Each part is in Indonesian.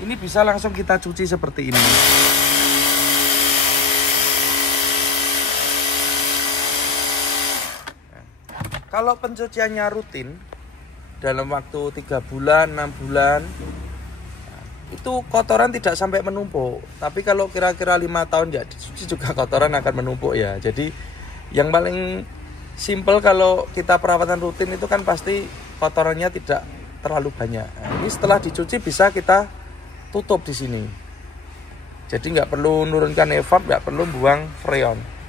Ini bisa langsung kita cuci seperti ini. Kalau pencuciannya rutin dalam waktu 3 bulan, 6 bulan, itu kotoran tidak sampai menumpuk. Tapi kalau kira-kira 5 tahun ya dicuci juga kotoran akan menumpuk ya. Jadi yang paling simple kalau kita perawatan rutin itu kan pasti kotorannya tidak terlalu banyak. Nah, ini setelah dicuci bisa kita tutup di sini. Jadi nggak perlu nurunkan evap, nggak perlu buang freon.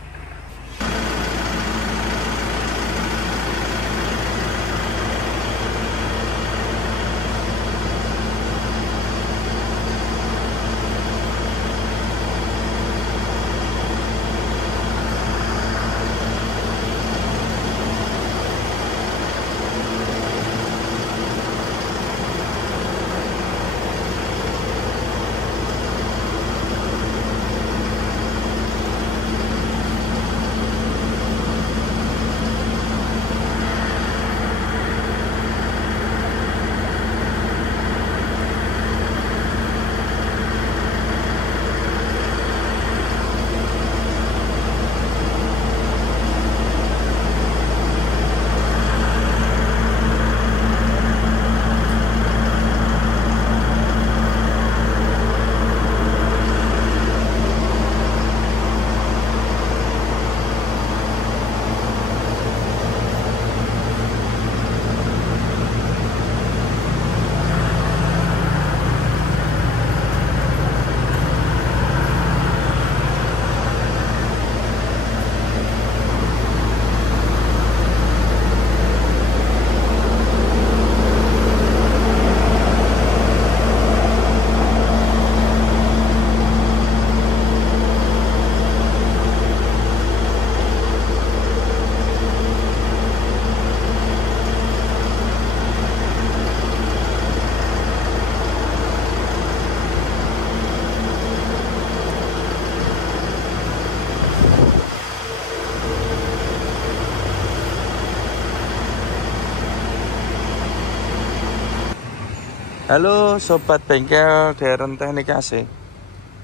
Halo Sobat Bengkel Deren Teknik AC.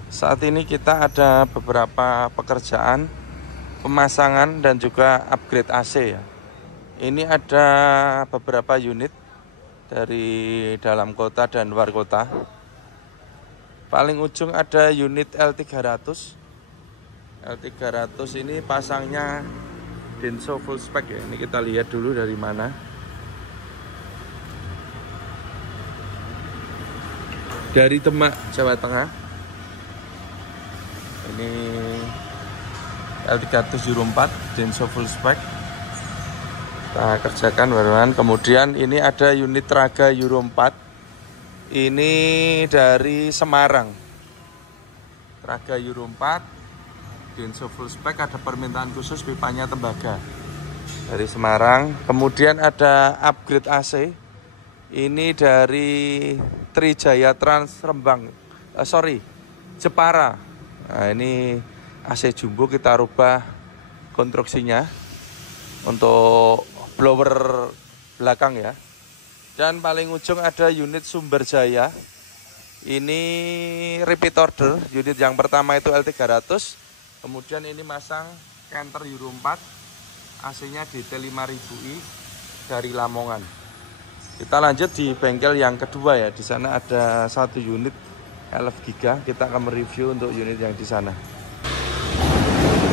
Saat ini kita ada beberapa pekerjaan pemasangan dan juga upgrade AC ya. Ini ada beberapa unit dari dalam kota dan luar kota. Paling ujung ada unit L300. L300 ini pasangnya Denso full spec ya. Ini kita lihat dulu dari mana. Dari Demak, Jawa Tengah. Ini L300 Euro 4 Denso full spec. Kita kerjakan baruan. Kemudian ini ada unit Traga Euro 4. Ini dari Semarang. Traga Euro 4 Denso full spec, ada permintaan khusus pipanya tembaga dari Semarang. Kemudian ada upgrade AC. Ini dari Trijaya Trans Rembang, Jepara. Nah, ini AC jumbo kita rubah konstruksinya untuk blower belakang ya. Dan paling ujung ada unit Sumber Jaya. Ini repeat order. Unit yang pertama itu L300. Kemudian ini masang Canter Euro 4. AC-nya DT 5000i dari Lamongan. Kita lanjut di bengkel yang kedua ya. Di sana ada satu unit LF Giga. Kita akan mereview untuk unit yang di sana.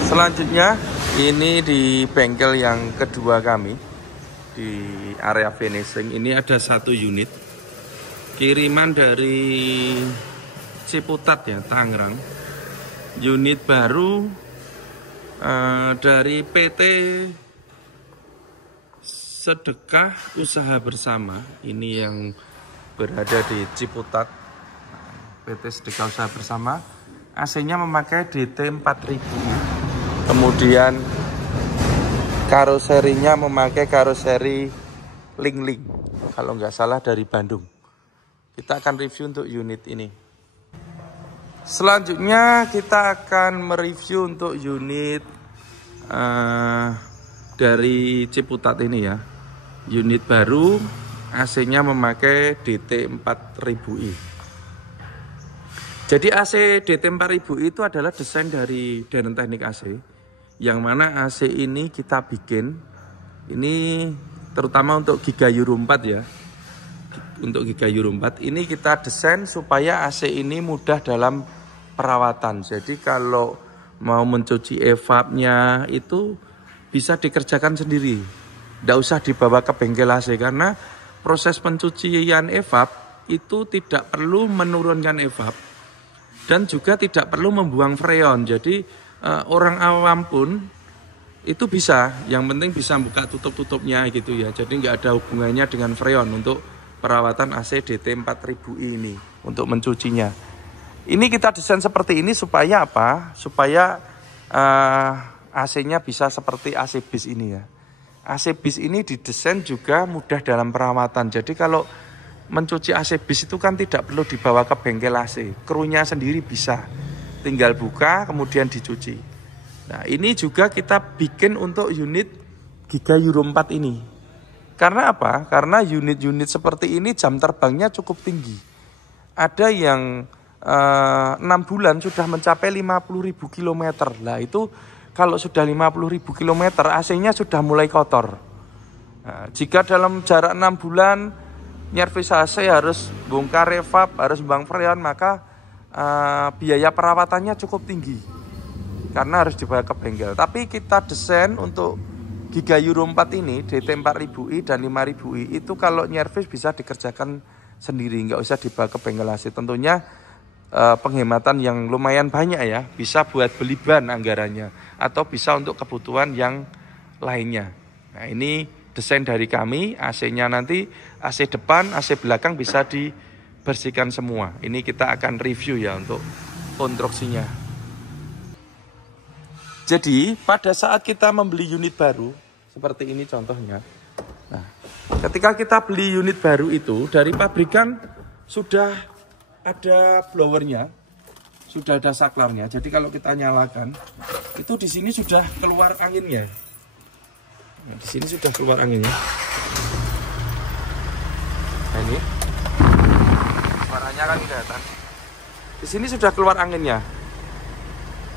Selanjutnya ini di bengkel yang kedua kami di area finishing. Ini ada satu unit kiriman dari Ciputat ya, Tangerang. Unit baru dari PT Sedekah Usaha Bersama. Ini yang berada di Ciputat. PT Sedekah Usaha Bersama. AC-nya memakai DT 4000. Kemudian karoserinya memakai karoseri Ling-Ling. Kalau nggak salah dari Bandung. Kita akan review untuk unit ini. Selanjutnya kita akan mereview untuk unit dari Ciputat ini ya. Unit baru, AC-nya memakai DT 4000i. Jadi AC DT 4000 itu adalah desain dari Daren Teknik AC. Yang mana AC ini kita bikin, ini terutama untuk Giga Euro 4 ya. Untuk Giga Euro 4 ini kita desain supaya AC ini mudah dalam perawatan. Jadi kalau mau mencuci evapnya itu bisa dikerjakan sendiri. Tidak usah dibawa ke bengkel AC karena proses pencucian evap itu tidak perlu menurunkan evap dan juga tidak perlu membuang freon. Jadi orang awam pun itu bisa, yang penting bisa buka tutup-tutupnya gitu ya. Jadi nggak ada hubungannya dengan freon untuk perawatan AC DT 4000 ini untuk mencucinya. Ini kita desain seperti ini supaya apa? Supaya AC-nya bisa seperti AC bis ini ya. AC bis ini didesain juga mudah dalam perawatan. Jadi kalau mencuci AC bis itu kan tidak perlu dibawa ke bengkel AC. Krunya sendiri bisa. Tinggal buka kemudian dicuci. Nah, ini juga kita bikin untuk unit Giga Euro 4 ini. Karena apa? Karena unit-unit seperti ini jam terbangnya cukup tinggi. Ada yang 6 bulan sudah mencapai 50.000 km. Lah itu kalau sudah 50.000 km AC-nya sudah mulai kotor. Nah, jika dalam jarak 6 bulan nyervis AC harus bongkar evap, harus buang freon, maka biaya perawatannya cukup tinggi. Karena harus dibawa ke bengkel. Tapi kita desain untuk Giga Euro 4 ini, DT 4000i dan 5000i itu kalau nyervis bisa dikerjakan sendiri, nggak usah dibawa ke bengkel AC. Tentunya penghematan yang lumayan banyak ya, bisa buat beli ban anggarannya atau bisa untuk kebutuhan yang lainnya. Nah, ini desain dari kami, AC-nya nanti AC depan, AC belakang bisa dibersihkan semua. Ini kita akan review ya untuk konstruksinya. Jadi pada saat kita membeli unit baru seperti ini contohnya. Nah, ketika kita beli unit baru itu dari pabrikan sudah ada blowernya, sudah ada saklarnya. Jadi kalau kita nyalakan, itu di sini sudah keluar anginnya. Nah, di sini sudah keluar anginnya. Nah, ini suaranya kan kelihatan. Di sini sudah keluar anginnya.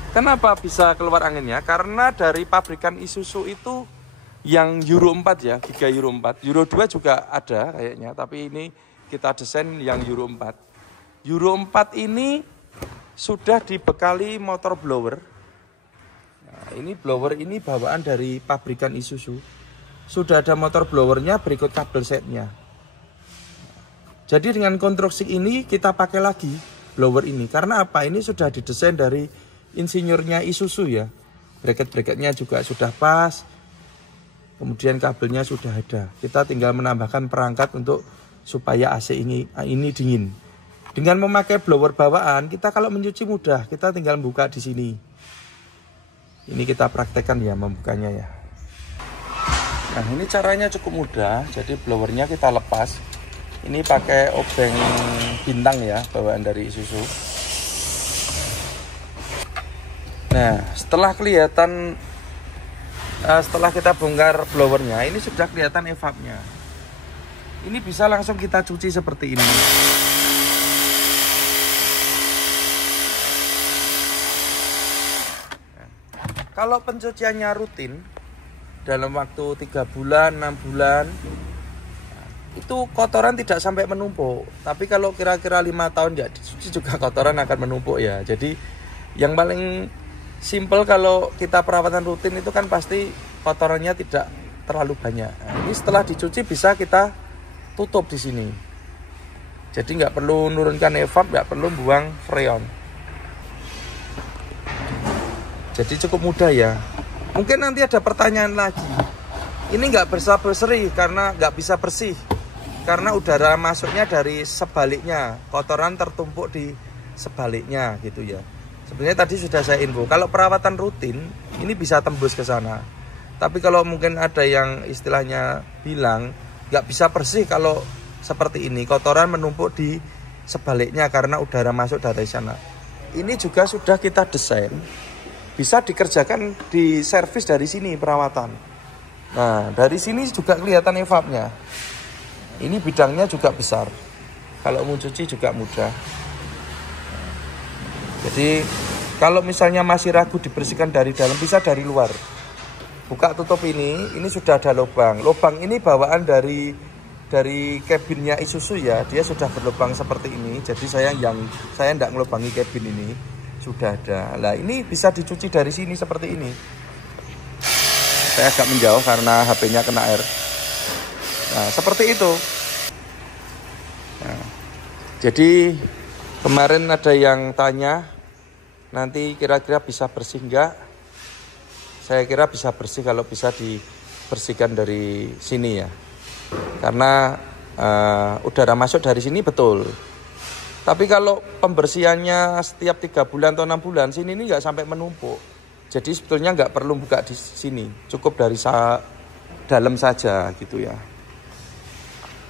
Kenapa bisa keluar anginnya? Karena dari pabrikan Isuzu itu yang Euro 4 ya, Giga Euro 4. Euro 2 juga ada kayaknya, tapi ini kita desain yang Euro 4. Euro 4 ini sudah dibekali motor blower. Nah, ini blower ini bawaan dari pabrikan Isuzu. Sudah ada motor blowernya, berikut kabel setnya. Jadi dengan konstruksi ini kita pakai lagi blower ini. Karena apa? Ini sudah didesain dari insinyurnya Isuzu ya. Bracket-bracketnya juga sudah pas. Kemudian kabelnya sudah ada. Kita tinggal menambahkan perangkat untuk supaya AC ini dingin. Dengan memakai blower bawaan, kita kalau mencuci mudah, kita tinggal buka di sini. Ini kita praktekkan ya membukanya ya. Nah, ini caranya cukup mudah. Jadi blowernya kita lepas. Ini pakai obeng bintang ya, bawaan dari Isuzu. Nah, setelah kita bongkar blowernya, ini sudah kelihatan evapnya. Ini bisa langsung kita cuci seperti ini. Kalau pencuciannya rutin dalam waktu 3 bulan, 6 bulan, itu kotoran tidak sampai menumpuk. Tapi kalau kira-kira 5 tahun ya dicuci juga kotoran akan menumpuk ya. Jadi yang paling simple kalau kita perawatan rutin itu kan pasti kotorannya tidak terlalu banyak. Nah, ini setelah dicuci bisa kita tutup di sini. Jadi nggak perlu nurunkan evap, nggak perlu buang freon. Jadi cukup mudah ya. Mungkin nanti ada pertanyaan lagi. Ini nggak bisa bersih karena nggak bisa bersih. Karena udara masuknya dari sebaliknya. Kotoran tertumpuk di sebaliknya gitu ya. Sebenarnya tadi sudah saya info. Kalau perawatan rutin ini bisa tembus ke sana. Tapi kalau mungkin ada yang istilahnya bilang nggak bisa bersih kalau seperti ini. Kotoran menumpuk di sebaliknya karena udara masuk dari sana. Ini juga sudah kita desain. Bisa dikerjakan di servis dari sini perawatan. Nah, dari sini juga kelihatan evapnya. Ini bidangnya juga besar. Kalau mau cuci juga mudah. Jadi kalau misalnya masih ragu dibersihkan dari dalam, bisa dari luar. Buka tutup ini sudah ada lubang. Lubang ini bawaan dari kabinnya Isuzu ya, dia sudah berlubang seperti ini. Jadi saya tidak ngelubangi kabin ini, sudah ada. Nah ini bisa dicuci dari sini seperti ini. Saya agak menjauh karena HP-nya kena air. Nah seperti itu. Nah, jadi kemarin ada yang tanya, nanti kira-kira bisa bersih enggak? Saya kira bisa bersih kalau bisa dibersihkan dari sini ya. Karena udara masuk dari sini betul. Tapi kalau pembersihannya setiap 3 bulan atau 6 bulan, sini ini nggak sampai menumpuk. Jadi sebetulnya nggak perlu buka di sini, cukup dari dalam saja gitu ya.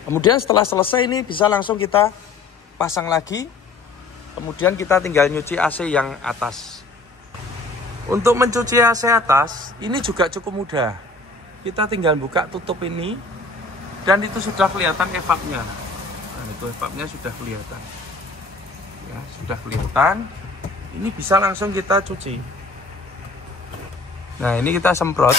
Kemudian setelah selesai ini bisa langsung kita pasang lagi. Kemudian kita tinggal nyuci AC yang atas. Untuk mencuci AC atas, ini juga cukup mudah. Kita tinggal buka tutup ini, dan itu sudah kelihatan evapnya. Nah, itu evapnya sudah kelihatan. Ya, sudah kelihatan. Ini bisa langsung kita cuci. Nah, ini kita semprot.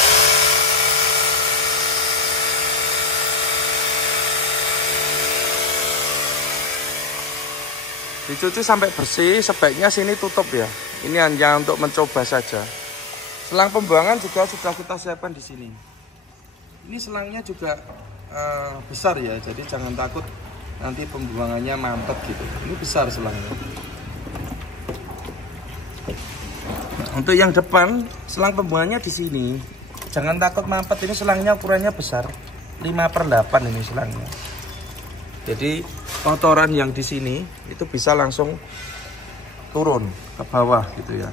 Dicuci sampai bersih, sebaiknya sini tutup ya. Ini hanya untuk mencoba saja. Selang pembuangan juga sudah kita siapkan di sini. Ini selangnya juga besar ya, jadi jangan takut nanti pembuangannya mampet gitu. Ini besar selangnya. Untuk yang depan, selang pembuangannya di sini. Jangan takut mampet, ini selangnya ukurannya besar. 5/8 ini selangnya. Jadi kotoran yang di sini itu bisa langsung turun ke bawah gitu ya.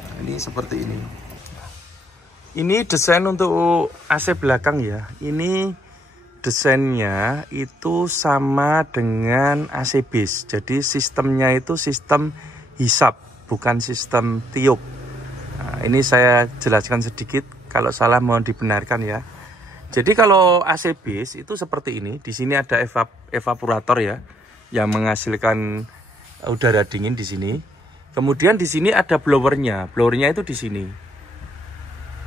Nah, ini seperti ini. Ini desain untuk AC belakang ya. Ini desainnya itu sama dengan AC bis. Jadi sistemnya itu sistem hisap, bukan sistem tiup. Nah, ini saya jelaskan sedikit. Kalau salah mohon dibenarkan ya. Jadi kalau AC bis itu seperti ini. Di sini ada evaporator ya, yang menghasilkan udara dingin di sini. Kemudian di sini ada blowernya. Blowernya itu di sini.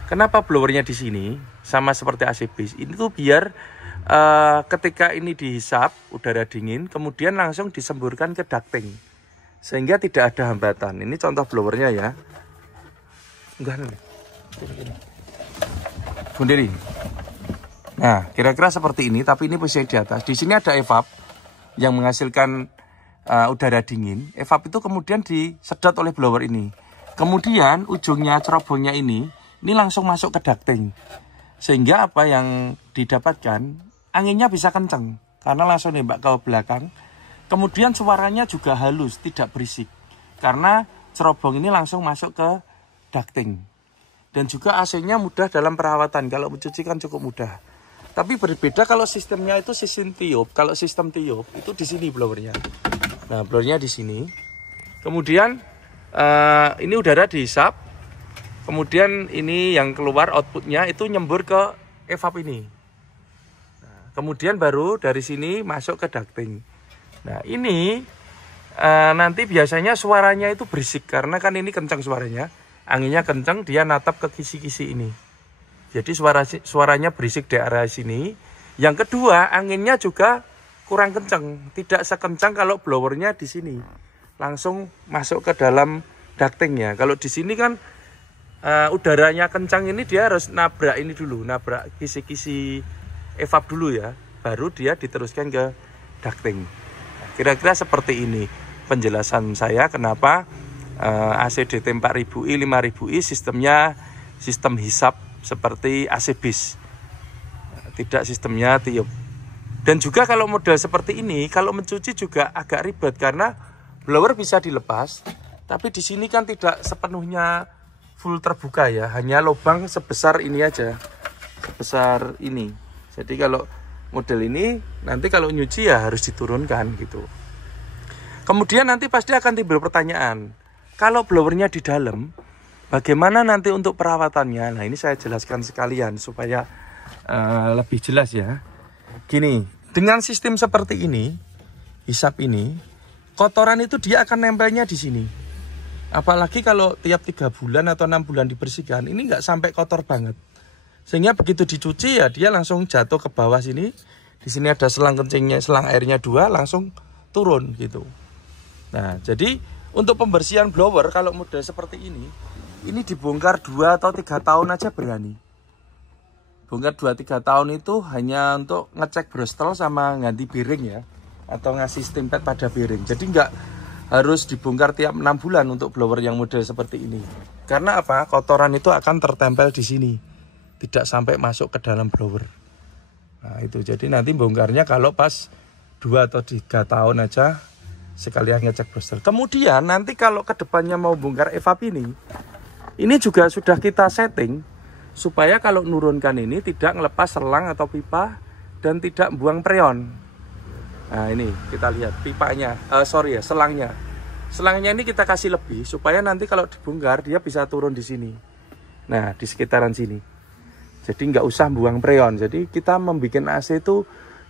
Kenapa blowernya di sini? Sama seperti AC bis. Ini tuh biar ketika ini dihisap udara dingin, kemudian langsung disemburkan ke ducting, sehingga tidak ada hambatan. Ini contoh blowernya ya. Enggak nih. Bundiri. Nah, kira-kira seperti ini, tapi ini posisi di atas. Di sini ada evap yang menghasilkan udara dingin. Evap itu kemudian disedot oleh blower ini. Kemudian ujungnya cerobongnya ini langsung masuk ke ducting. Sehingga apa yang didapatkan, anginnya bisa kencang karena langsung nembak ke belakang. Kemudian suaranya juga halus, tidak berisik. Karena cerobong ini langsung masuk ke ducting. Dan juga AC-nya mudah dalam perawatan. Kalau mencuci kan cukup mudah. Tapi berbeda kalau sistemnya itu sistem tiup. Kalau sistem tiup itu di sini blowernya. Nah, blowernya di sini. Kemudian ini udara dihisap. Kemudian ini yang keluar outputnya itu nyembur ke evap ini. Nah, kemudian baru dari sini masuk ke ducting. Nah, ini nanti biasanya suaranya itu berisik karena kan ini kencang suaranya. Anginnya kencang, dia natap ke kisi-kisi ini. Jadi suaranya berisik di area sini. Yang kedua, anginnya juga kurang kencang. Tidak sekencang kalau blowernya di sini. Langsung masuk ke dalam ductingnya. Kalau di sini kan udaranya kencang ini dia harus nabrak ini dulu. Nabrak kisi-kisi evap dulu ya. Baru dia diteruskan ke ducting. Kira-kira seperti ini penjelasan saya kenapa AC DT 4000i, 5000i sistemnya sistem hisap seperti AC bis, tidak sistemnya tiup. Dan juga kalau model seperti ini, kalau mencuci juga agak ribet karena blower bisa dilepas, tapi di sini kan tidak sepenuhnya full terbuka ya, hanya lubang sebesar ini aja, sebesar ini. Jadi kalau model ini nanti kalau nyuci ya harus diturunkan gitu. Kemudian nanti pasti akan timbul pertanyaan, kalau blowernya di dalam, bagaimana nanti untuk perawatannya? Nah, ini saya jelaskan sekalian supaya lebih jelas ya. Gini, dengan sistem seperti ini, hisap ini, kotoran itu dia akan nempelnya di sini. Apalagi kalau tiap 3 bulan atau 6 bulan dibersihkan, ini nggak sampai kotor banget. Sehingga begitu dicuci ya dia langsung jatuh ke bawah sini. Di sini ada selang kencingnya, selang airnya 2, langsung turun gitu. Nah, jadi untuk pembersihan blower kalau model seperti ini dibongkar 2 atau 3 tahun aja berani. Bongkar 2-3 tahun itu hanya untuk ngecek brostel sama ganti bearing ya, atau ngasih stempet pada bearing. Jadi nggak harus dibongkar tiap 6 bulan untuk blower yang model seperti ini. Karena apa? Kotoran itu akan tertempel di sini, tidak sampai masuk ke dalam blower. Nah itu, jadi nanti bongkarnya kalau pas 2 atau 3 tahun aja sekalian ngecek brostel. Kemudian nanti kalau kedepannya mau bongkar evap ini juga sudah kita setting supaya kalau nurunkan ini tidak ngelepas selang atau pipa dan tidak buang freon. Nah ini kita lihat pipanya, selangnya. Selangnya ini kita kasih lebih supaya nanti kalau dibongkar dia bisa turun di sini. Nah di sekitaran sini. Jadi nggak usah buang freon. Jadi kita membuat AC itu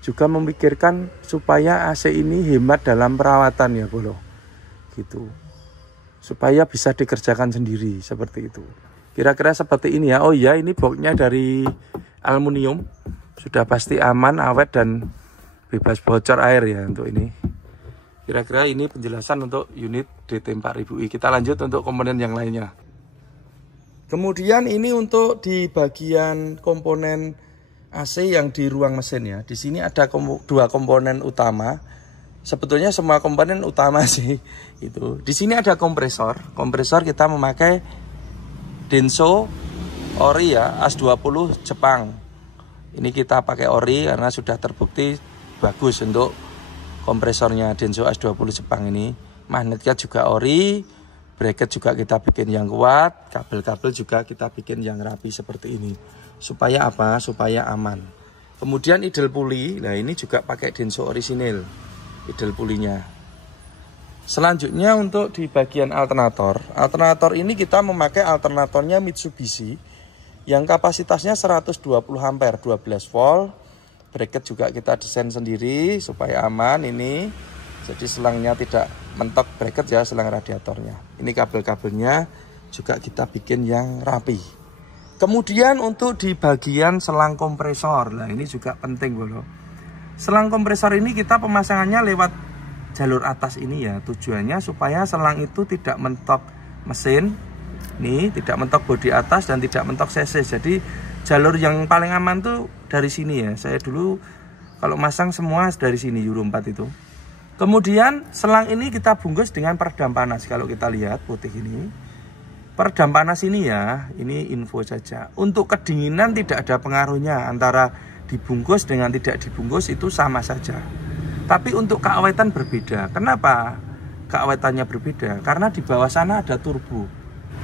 juga memikirkan supaya AC ini hemat dalam perawatan ya bolo. Gitu. Supaya bisa dikerjakan sendiri seperti itu. Kira-kira seperti ini ya. Oh iya, ini boxnya dari aluminium. Sudah pasti aman, awet dan bebas bocor air ya untuk ini. Kira-kira ini penjelasan untuk unit DT4000i. Kita lanjut untuk komponen yang lainnya. Kemudian ini untuk di bagian komponen AC yang di ruang mesin ya. Di sini ada 2 komponen utama. Sebetulnya semua komponen utama sih itu. Di sini ada kompresor. Kompresor kita memakai Denso ori ya, AS20 Jepang. Ini kita pakai ori karena sudah terbukti bagus untuk kompresornya Denso AS20 Jepang ini. Magnetnya juga ori, bracket juga kita bikin yang kuat, kabel-kabel juga kita bikin yang rapi seperti ini. Supaya apa? Supaya aman. Kemudian idle pulley, nah ini juga pakai Denso orisinil, idle pulley-nya. Selanjutnya untuk di bagian alternator. Alternator ini kita memakai alternatornya Mitsubishi yang kapasitasnya 120 ampere, 12 volt. Bracket juga kita desain sendiri supaya aman ini. Jadi selangnya tidak mentok bracket ya, selang radiatornya. Ini kabel-kabelnya juga kita bikin yang rapi. Kemudian untuk di bagian selang kompresor. Nah, ini juga penting bro. Selang kompresor ini kita pemasangannya lewat jalur atas ini ya, tujuannya supaya selang itu tidak mentok mesin, nih tidak mentok bodi atas dan tidak mentok cc. Jadi jalur yang paling aman tuh dari sini ya. Saya dulu kalau masang semua dari sini Euro 4 itu. Kemudian selang ini kita bungkus dengan peredam panas. Kalau kita lihat putih ini, peredam panas ini ya, ini info saja. Untuk kedinginan tidak ada pengaruhnya, antara dibungkus dengan tidak dibungkus itu sama saja. Tapi untuk keawetan berbeda. Kenapa keawetannya berbeda? Karena di bawah sana ada turbo,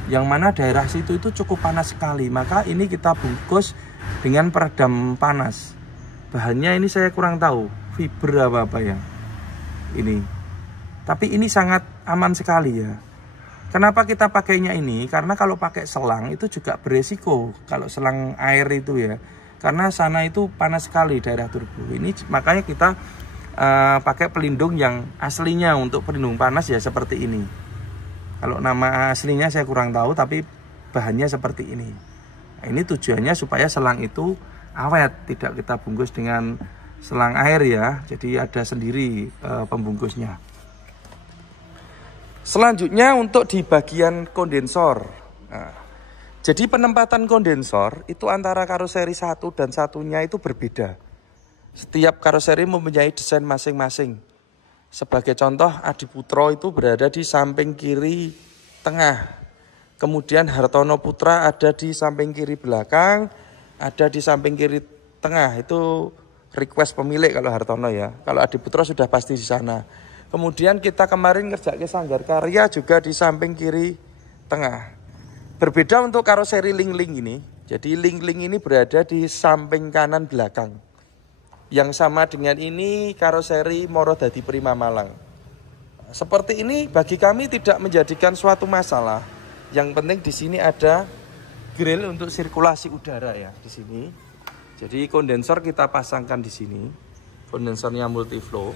yang mana daerah situ itu cukup panas sekali. Maka ini kita bungkus dengan peredam panas. Bahannya ini saya kurang tahu, fiber apa ya ini. Tapi ini sangat aman sekali ya. Kenapa kita pakainya ini? Karena kalau pakai selang itu juga beresiko. Kalau selang air itu ya, karena sana itu panas sekali daerah turbo. Ini makanya kita pakai pelindung yang aslinya untuk pelindung panas ya seperti ini. Kalau nama aslinya saya kurang tahu, tapi bahannya seperti ini. Nah, ini tujuannya supaya selang itu awet, tidak kita bungkus dengan selang air ya. Jadi ada sendiri pembungkusnya. Selanjutnya untuk di bagian kondensor. Nah, jadi penempatan kondensor itu antara karoseri satu dan satunya itu berbeda. Setiap karoseri mempunyai desain masing-masing. Sebagai contoh, Adiputro itu berada di samping kiri tengah. Kemudian Hartono Putra ada di samping kiri belakang, ada di samping kiri tengah. Itu request pemilik kalau Hartono ya. Kalau Adiputro sudah pasti di sana. Kemudian kita kemarin ngerjakan Sanggar Karya juga di samping kiri tengah. Berbeda untuk karoseri Ling-Ling ini. Jadi Ling-Ling ini berada di samping kanan belakang. Yang sama dengan ini karoseri Morodadi Prima Malang. Seperti ini bagi kami tidak menjadikan suatu masalah. Yang penting di sini ada grill untuk sirkulasi udara ya di sini. Jadi kondensor kita pasangkan di sini. Kondensornya multiflow.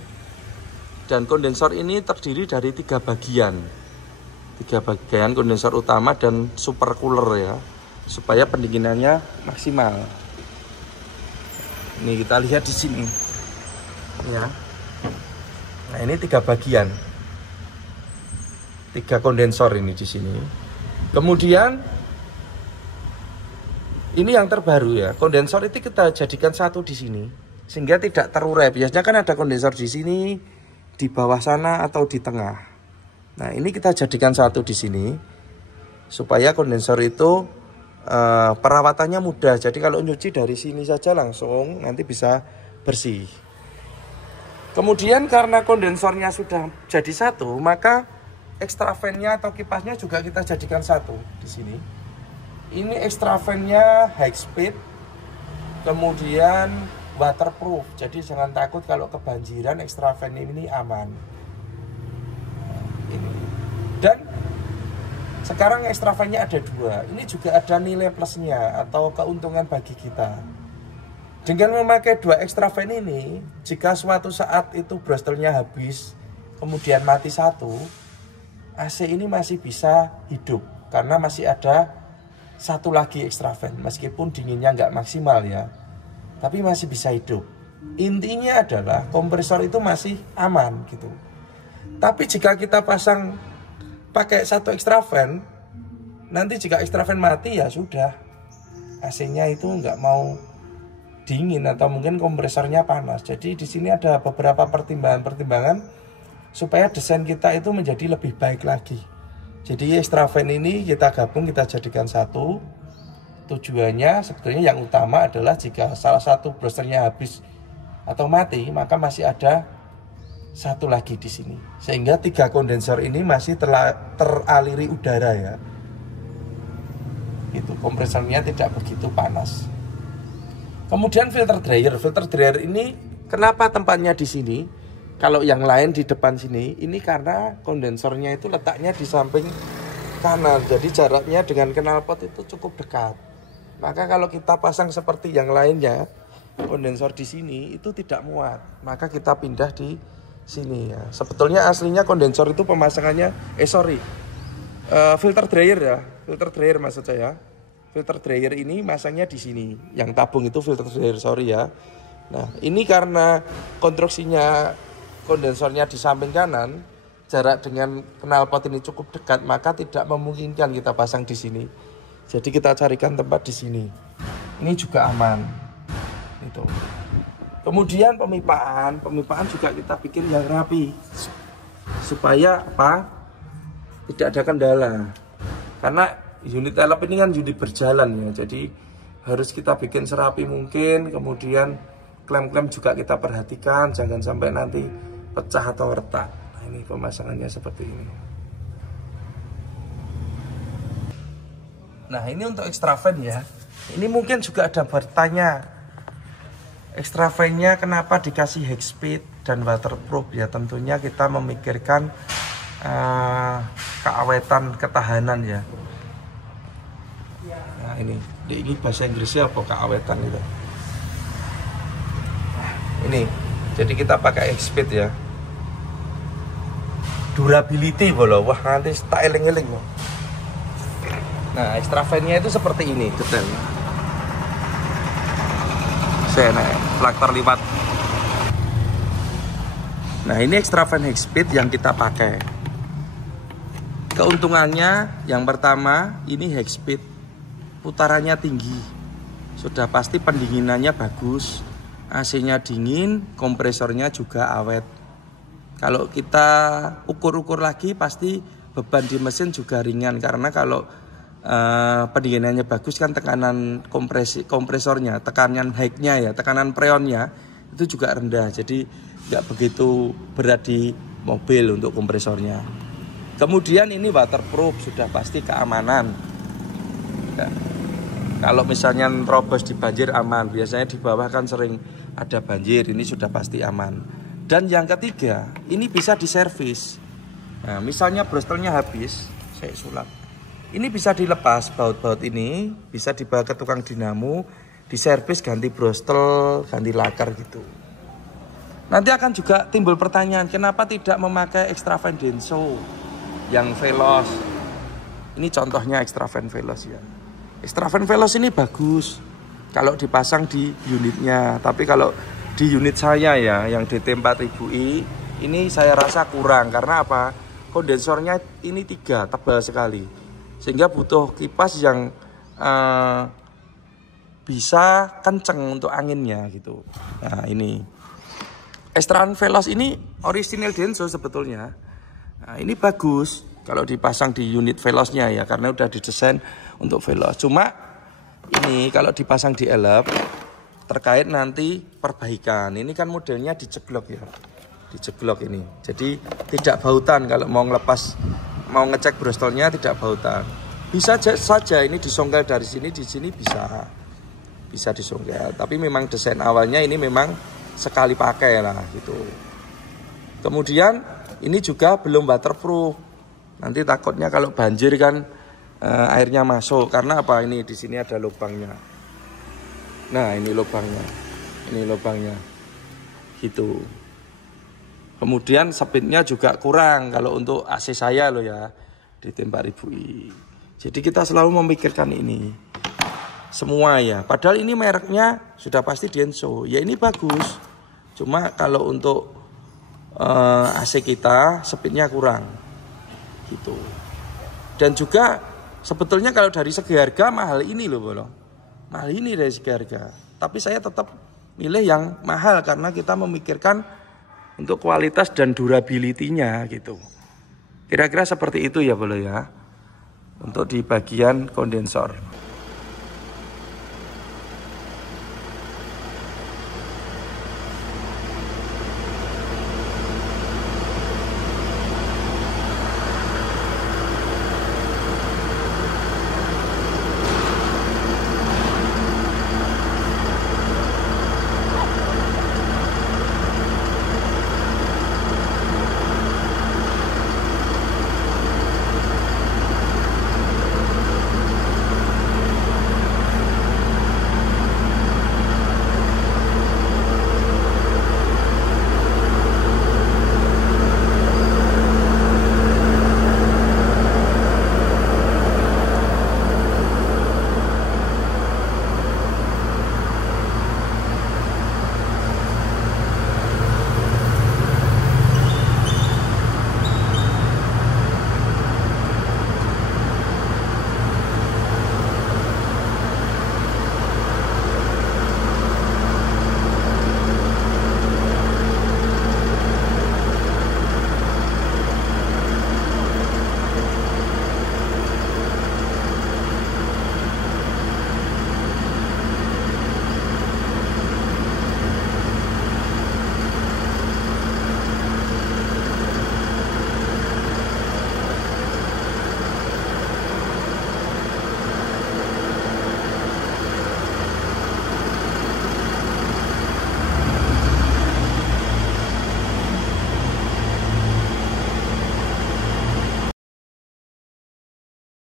Dan kondensor ini terdiri dari 3 bagian. 3 bagian, kondensor utama dan super cooler ya, supaya pendinginannya maksimal. Ini kita lihat di sini ya. Nah, ini 3 bagian, 3 kondensor ini di sini. Kemudian ini yang terbaru ya, kondensor itu kita jadikan satu di sini sehingga tidak terurai. Biasanya kan ada kondensor di sini, di bawah sana atau di tengah. Nah, ini kita jadikan satu di sini supaya kondensor itu perawatannya mudah. Jadi kalau nyuci dari sini saja langsung nanti bisa bersih. Kemudian karena kondensornya sudah jadi satu, maka extra fan-nya atau kipasnya juga kita jadikan satu di sini. Ini extra fan-nya high speed, kemudian waterproof. Jadi jangan takut kalau kebanjiran, extra fan ini aman. Ini. Dan sekarang extra fan-nya ada 2. Ini juga ada nilai plusnya atau keuntungan bagi kita. Dengan memakai 2 extra fan ini, jika suatu saat itu brustelnya habis, kemudian mati satu, AC ini masih bisa hidup karena masih ada satu lagi extra fan. Meskipun dinginnya nggak maksimal ya, tapi masih bisa hidup. Intinya adalah kompresor itu masih aman gitu. Tapi jika kita pasang pakai 1 extra fan, nanti jika extra fan mati ya sudah, AC-nya itu nggak mau dingin atau mungkin kompresornya panas. Jadi di sini ada beberapa pertimbangan-pertimbangan supaya desain kita itu menjadi lebih baik lagi. Jadi extra fan ini kita gabung, kita jadikan satu. Tujuannya sebetulnya yang utama adalah jika salah satu brushernya habis atau mati, maka masih ada satu lagi di sini. Sehingga 3 kondensor ini masih teraliri udara ya. Itu kompresornya tidak begitu panas. Kemudian filter dryer ini kenapa tempatnya di sini? Kalau yang lain di depan sini, ini karena kondensornya itu letaknya di samping kanan. Jadi jaraknya dengan knalpot itu cukup dekat. Maka kalau kita pasang seperti yang lainnya, kondensor di sini itu tidak muat. Maka kita pindah di sini ya. Sebetulnya aslinya kondensor itu pemasangannya, filter dryer ya, filter dryer maksud saya. Filter dryer ini masangnya di sini. Yang tabung itu filter dryer, sorry ya. Nah, ini karena konstruksinya kondensornya di samping kanan, jarak dengan knalpot ini cukup dekat, maka tidak memungkinkan kita pasang di sini. Jadi kita carikan tempat di sini. Ini juga aman. Itu. Kemudian pemipaan juga kita bikin yang rapi. Supaya apa? Tidak ada kendala. Karena unit elep ini kan unit berjalan ya, jadi harus kita bikin serapi mungkin. Kemudian klem-klem juga kita perhatikan, jangan sampai nanti pecah atau retak. Nah, ini pemasangannya seperti ini. Nah, ini untuk extra fan ya. Ini mungkin juga ada bertanya, extra fan-nya kenapa dikasih high speed dan waterproof ya? Tentunya kita memikirkan keawetan, ketahanan ya. Nah, ini bahasa Inggrisnya apa keawetan itu? Ini, jadi kita pakai high speed ya. Durability boleh, wah nanti tak eling-eling loh. Nah, extra fan-nya itu seperti ini detailnya. Saya naik plaktor lipat. Nah, ini extra fan high speed yang kita pakai. Keuntungannya yang pertama, ini high speed, putarannya tinggi, sudah pasti pendinginannya bagus, AC-nya dingin, kompresornya juga awet. Kalau kita ukur-ukur lagi, pasti beban di mesin juga ringan, karena kalau pendinginannya bagus kan tekanan kompresornya, tekanan high-nya ya, tekanan freonnya itu juga rendah, jadi nggak begitu berat di mobil untuk kompresornya. Kemudian ini waterproof, sudah pasti keamanan. Ya. Kalau misalnya robos di banjir aman, biasanya di bawah kan sering ada banjir, ini sudah pasti aman. Dan yang ketiga, ini bisa diservis. Nah, misalnya brustelnya habis, saya sulap. Ini bisa dilepas, baut-baut ini bisa dibawa ke tukang dinamo, diservis, ganti brustel, ganti lakar gitu. Nanti akan juga timbul pertanyaan, kenapa tidak memakai Extravan Denso yang Veloz? Ini contohnya Extravan Veloz ya. Extravan Veloz ini bagus kalau dipasang di unitnya, tapi kalau di unit saya ya, yang DT4000i, ini saya rasa kurang. Karena apa? Kondensornya ini 3, tebal sekali. Sehingga butuh kipas yang bisa kenceng untuk anginnya gitu. Nah ini Extravan Veloz ini original Denso sebetulnya. Nah, ini bagus kalau dipasang di unit Veloznya ya, karena udah didesain untuk Veloz. Cuma ini kalau dipasang di elep, terkait nanti perbaikan. Ini kan modelnya diceglok ya, diceglok ini. Jadi tidak bautan kalau mau ngelepas, mau ngecek brostolnya tidak bautan. Bisa saja ini disongkel dari sini, di sini bisa disongkel. Tapi memang desain awalnya ini memang sekali pakai lah gitu. Kemudian ini juga belum waterproof. Nanti takutnya kalau banjir kan airnya masuk. Karena apa? Ini di sini ada lubangnya. Nah ini lubangnya gitu. Kemudian speednya juga kurang kalau untuk AC saya loh ya, di DT4000i. Jadi kita selalu memikirkan ini semua ya. Padahal ini mereknya sudah pasti Denso. Ya ini bagus. Cuma kalau untuk AC kita speednya kurang gitu. Dan juga sebetulnya kalau dari segi harga mahal ini loh Bolo. Mahal ini dari segi harga. Tapi saya tetap milih yang mahal karena kita memikirkan untuk kualitas dan durability-nya gitu. Kira-kira seperti itu ya Bolo ya. Untuk di bagian kondensor.